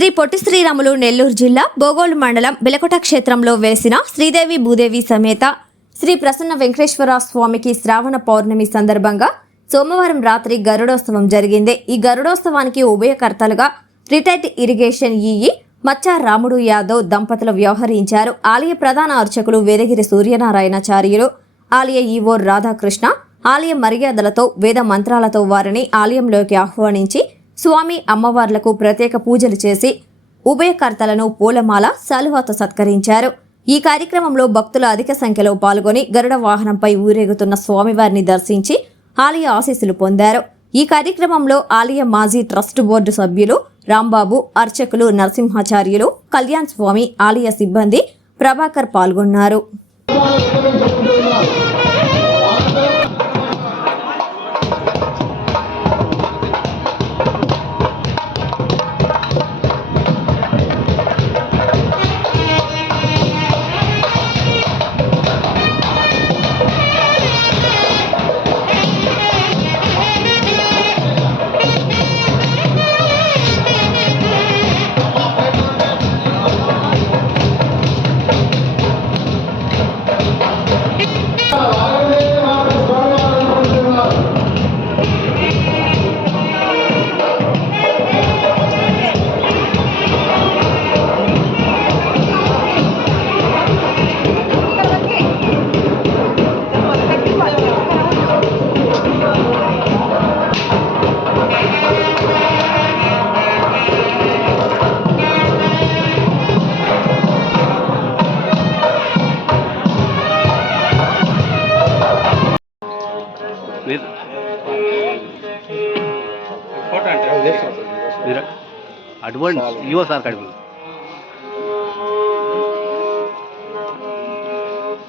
శ్రీ పొట్టి శ్రీరాములు నెల్లూరు జిల్లా బోగోలు మండలం బిలకొట క్షేత్రంలో వేసిన శ్రీదేవి భూదేవి సమేత శ్రీ ప్రసన్న వెంకటేశ్వర స్వామికి శ్రావణ పౌర్ణమి సందర్భంగా సోమవారం రాత్రి గరుడోత్సవం జరిగింది. ఈ గరుడోత్సవానికి ఉభయకర్తలుగా రిటైర్డ్ ఇరిగేషన్ ఈఈ మచ్చా రాముడు యాదవ్ దంపతులు వ్యవహరించారు. ఆలయ ప్రధాన అర్చకులు వేదగిరి సూర్యనారాయణాచార్యులు, ఆలయ ఈవో రాధాకృష్ణ ఆలయ మర్యాదలతో వేద మంత్రాలతో వారిని ఆలయంలోకి ఆహ్వానించి స్వామి అమ్మవార్లకు ప్రత్యేక పూజలు చేసి ఉభయకర్తలను పూలమాల శాలువాతో సత్కరించారు. ఈ కార్యక్రమంలో భక్తులు అధిక సంఖ్యలో పాల్గొని గరుడ వాహనంపై ఊరేగుతున్న స్వామివారిని దర్శించి ఆలయ ఆశీస్సులు పొందారు. ఈ కార్యక్రమంలో ఆలయ మాజీ ట్రస్ట్ బోర్డు సభ్యులు రాంబాబు, అర్చకులు నరసింహాచార్యులు, కళ్యాణ్ స్వామి, ఆలయ సిబ్బంది ప్రభాకర్ పాల్గొన్నారు.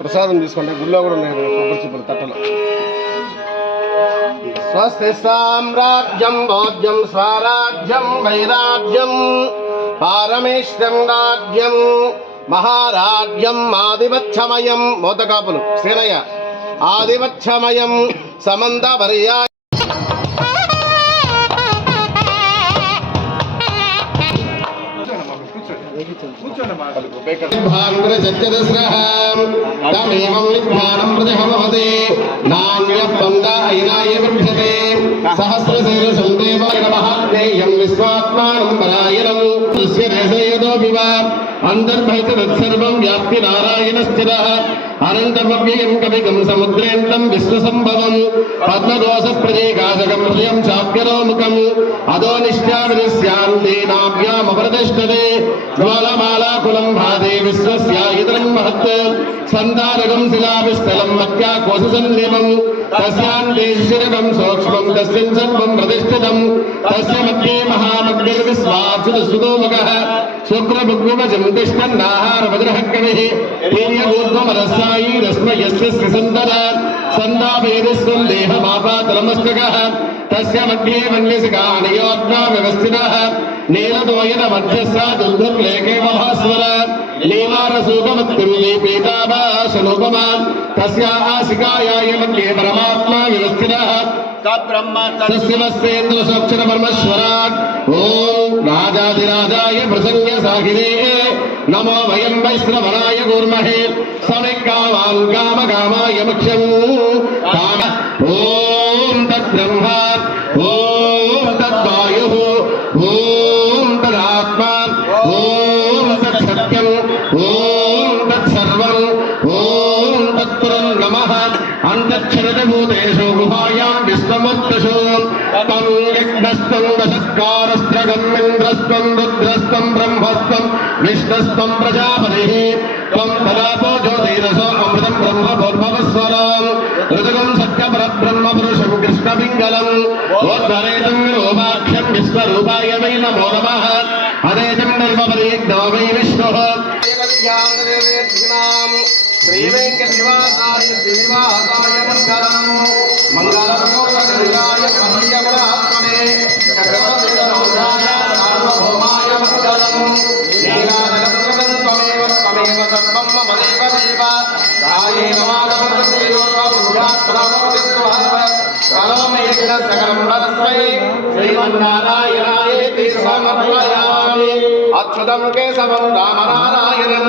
ప్రసాదం తీసుకుంటే గుళ్ళో కూడా ఉన్నాయి కొబ్బరి చిప్పలు తట్టలు. స్వస్తి సామ్రాజ్యం భోజ్యం స్వరాజ్యం వైరాజ్యం పారమేశ్వరం రాజ్యం మహారాజ్యం ఆదివచ్చమయం మోతకాపులు శ్రీనయ్య ఆదివచ్చమయం సమంత పర్యా అంతర్భైతత్సర్వం వ్యాప్తి నారాయణ స్థిర అనంతవ్యయం కవికం సముద్రేంతం విశ్వసంభవం పద్మదోష ప్రజేకాశకం హృదయం చాప్యరోముఖం అదో నిష్ఠావిశ్యాంతేనాభ్యామప్రతిష్టతే జ్వాలమాలాకులం భాదే విశ్వస్యాయితరం మహత్ సంతారకం శిలాభిస్థలం మధ్యాకోశసన్నిమం తస్యాంతే శిశిరకం సూక్ష్మం తస్మిన్ సర్వం ప్రతిష్ఠితం తస్య మధ్యే మహామగ్నిర్విశ్వాచ్యుతసుతోముఖః శుక్రభుగ్మజం తిష్టన్నాహారవజ్రః కవిః ీర్యగూర్ధ్వమరస్సాయీరస్మయస్య శ్రీసంతర సందాభేదిస్వం దేహమాపాతలమస్తకః తస్య మధ్యే మన్యసికానయోగ్నా వ్యవస్థితః నీలదోయన మధ్యస్థా దుర్ధుర్లేఖేవ భాస్వర నీవారసూకమత్తుల్లీపీతాభాసనోపమా తస్య ఆసికాయాయ మధ్యే పరమాత్మా వ్యవస్థితః తస్యమస్తేంద్రసోక్షర పరమేశ్వరాట్ ఓం రాజాధిరాజాయ ప్రసన్న సాహిరే నమో వయం వైశ్రవణాయ కూర్మహే సమిక్కామాన్ కామకామాయ ముఖ్యం కామ ఓం తద్బ్రహ్మ ఓం తద్వాయుః ఓం తదాత్మా ఓం తత్సత్యం ఓం తత్సర్వం ఓం తత్పురం నమః అంతఃక్షరభూతేషు గుహాయాం విశ్వముక్తషు తం యజ్ఞస్తం దశత్కారస్త్రగం ఇంద్రస్తం రుద్రస్తం బ్రహ్మస్తం విష్ణుస్తం ప్రజాపతిః త్వం తదాపో జ్యోతిరసో అమృతం బ్రహ్మ భోర్భవస్వరం ఋతుగం సత్యపరబ్రహ్మ పురుషం కృష్ణపింగళం ఓద్వరేతం విరూపాఖ్యం విశ్వరూపాయ వై నమో నమః అదేజం నిర్మపరీగ్నో వై విష్ణుః శ్రీవేంకటనివాసాయ శ్రీనివాసాయ మంగళం మంగళమోదయాయ కమల్యమలాత్మనే చక్రవర్తిరౌద్రాయ సార్వభౌమాయ మంగళం నీలానగంగం త్వమేవ త్వమేవ సర్వం మమ దేవ దేవ రాయేణ మాధవదేవో పుణ్యాత్మనోదిస్వః కరోమి యజ్ఞ సకలం వరస్మై శ్రీమన్నారాయణాయేతి సమర్పయామి. అచ్యుతం కేశవం రామనారాయణం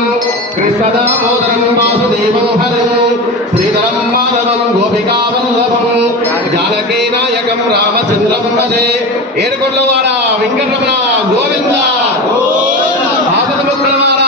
కృష్ణదామోదరం వాసుదేవం హరిం శ్రీధరం మాధవం గోపికావల్లభం జానకీ నాయకం రామచంద్రం భజే ఏడుకొండలవాడ వెంకటరమణ గోవింద ఆపద ముక్కులవాడ